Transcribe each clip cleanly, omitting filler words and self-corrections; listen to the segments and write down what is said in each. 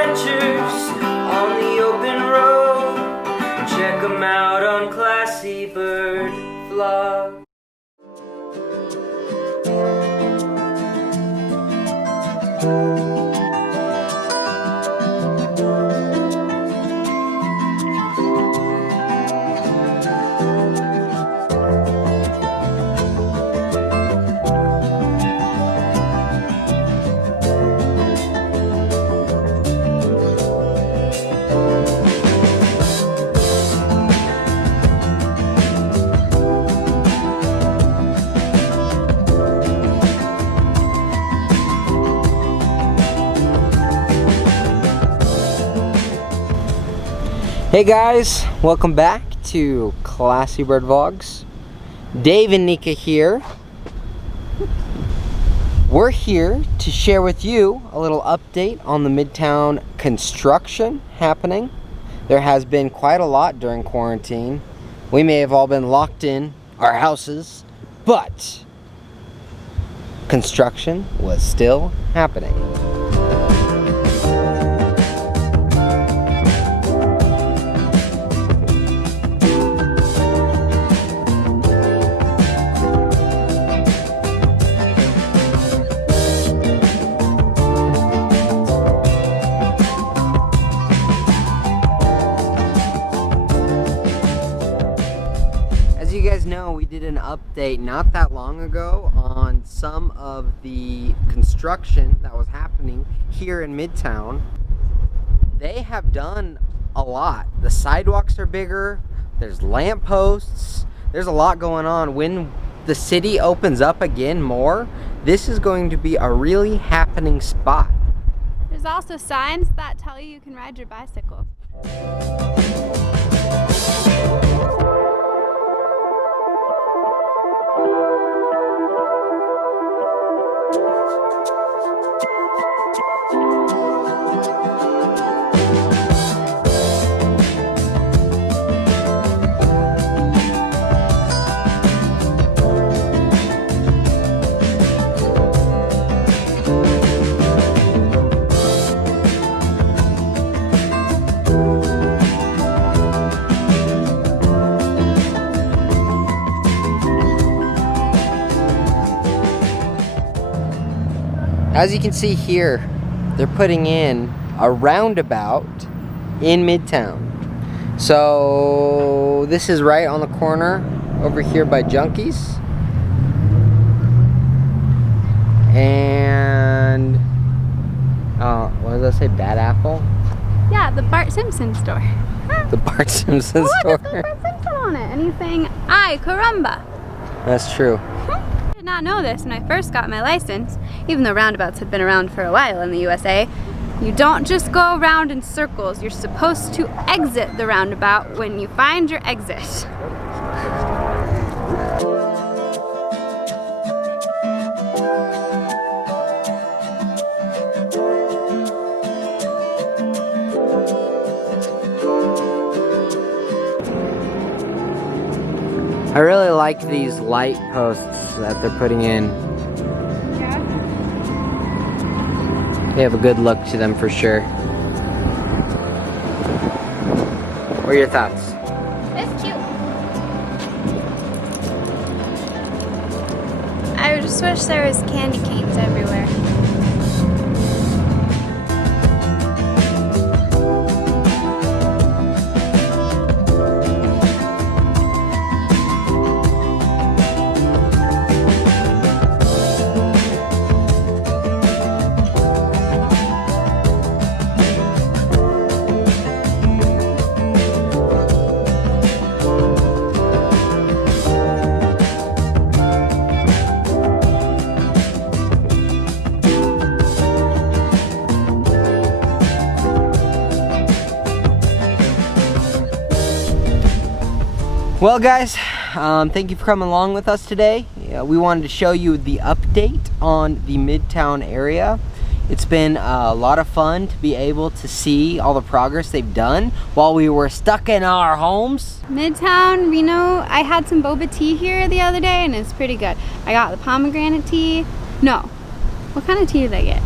adventures on the open road. Check them out on Classy Bird Vlog. Hey guys, welcome back to Classy Bird Vlogs. Dave and Nika here. We're here to share with you a little update on the MidTown construction happening. There has been quite a lot during quarantine. We may have all been locked in our houses, but construction was still happening. You guys know we did an update not that long ago on some of the construction that was happening here in MidTown. They have done a lot. The sidewalks are bigger, there's lampposts, there's a lot going on. When the city opens up again more, this is going to be a really happening spot. There's also signs that tell you can ride your bicycle. As you can see here, they're putting in a roundabout in MidTown. So this is right on the corner over here by Junkies. And what does that say? Bad Apple? Yeah, the Bart Simpson store. The Bart Simpson store. Look, it's got Bart Simpson on it. And he's saying, "Ay, caramba." That's true. I did not know this when I first got my license, even though roundabouts had been around for a while in the USA. You don't just go around in circles. You're supposed to exit the roundabout when you find your exit. I really like these light posts that they're putting in. Yeah. They have a good look to them for sure. What are your thoughts? It's cute. I just wish there was candy canes everywhere. Well guys, thank you for coming along with us today. We wanted to show you the update on the MidTown area. It's been a lot of fun to be able to see all the progress they've done while we were stuck in our homes. MidTown, Reno, I had some boba tea here the other day and it's pretty good. I got the pomegranate tea. No. What kind of tea did I get?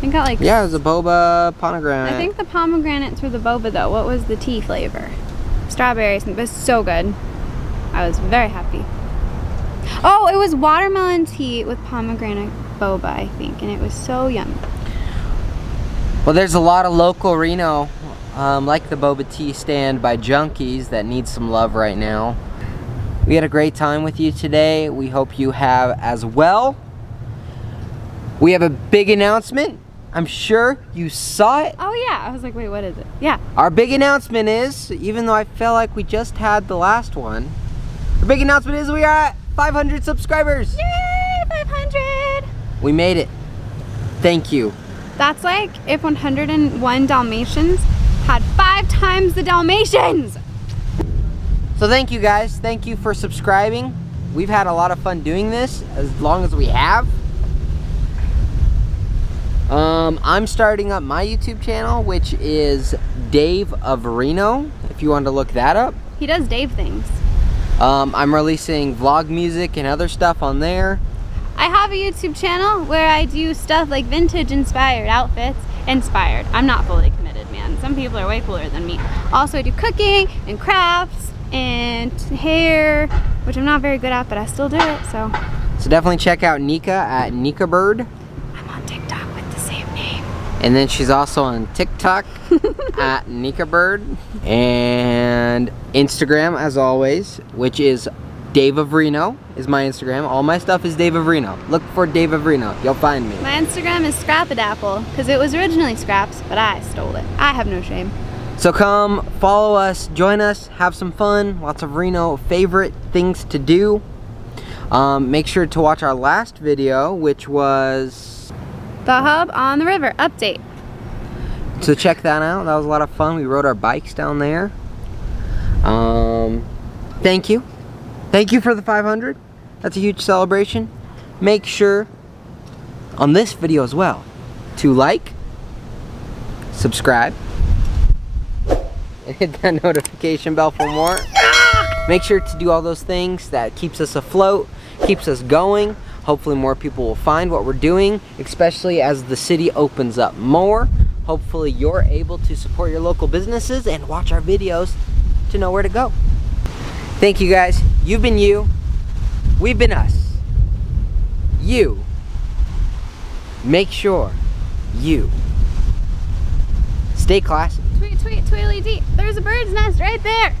think got like... Yeah, it was a boba pomegranate. I think the pomegranates were the boba though. What was the tea flavor? Strawberries. It was so good. I was very happy. Oh, it was watermelon tea with pomegranate boba, I think, and it was so yummy. Well, there's a lot of local Reno, like the boba tea stand by Junkies, that needs some love right now. We had a great time with you today. We hope you have as well. We have a big announcement. I'm sure you saw it. Oh yeah, I was like, wait, what is it? Yeah. Our big announcement is, even though I feel like we just had the last one, the big announcement is we are at 500 subscribers. Yay, 500! We made it. Thank you. That's like if 101 Dalmatians had 5 times the Dalmatians. So thank you guys. Thank you for subscribing. We've had a lot of fun doing this, as long as we have. I'm starting up my YouTube channel, which is Dave of Reno, if you want to look that up. He does Dave things. I'm releasing vlog music and other stuff on there. I have a YouTube channel where I do stuff like vintage inspired outfits. Inspired. I'm not fully committed, man. Some people are way cooler than me. Also, I do cooking and crafts and hair, which I'm not very good at, but I still do it, so. So definitely check out Nika at NikaBird. I'm on TikTok with the same name. And then she's also on TikTok at NikaBird. And Instagram, as always, which is Dave of Reno is my Instagram. All my stuff is Dave of Reno. Look for Dave of Reno. You'll find me. My Instagram is Scrappadapple, because it was originally Scraps, but I stole it. I have no shame. So come follow us, join us, have some fun. Lots of Reno favorite things to do. Make sure to watch our last video, which was The Hub on the River update. So check that out. That was a lot of fun. We rode our bikes down there. Thank you. Thank you for the 500. That's a huge celebration. Make sure on this video as well to like, subscribe, and hit that notification bell for more. Make sure to do all those things. That keeps us afloat, keeps us going. Hopefully more people will find what we're doing, especially as the city opens up more. Hopefully you're able to support your local businesses and watch our videos to know where to go. Thank you guys. You've been you. We've been us. You. Make sure you stay classy. Tweet, tweet, tweedly dee. There's a bird's nest right there.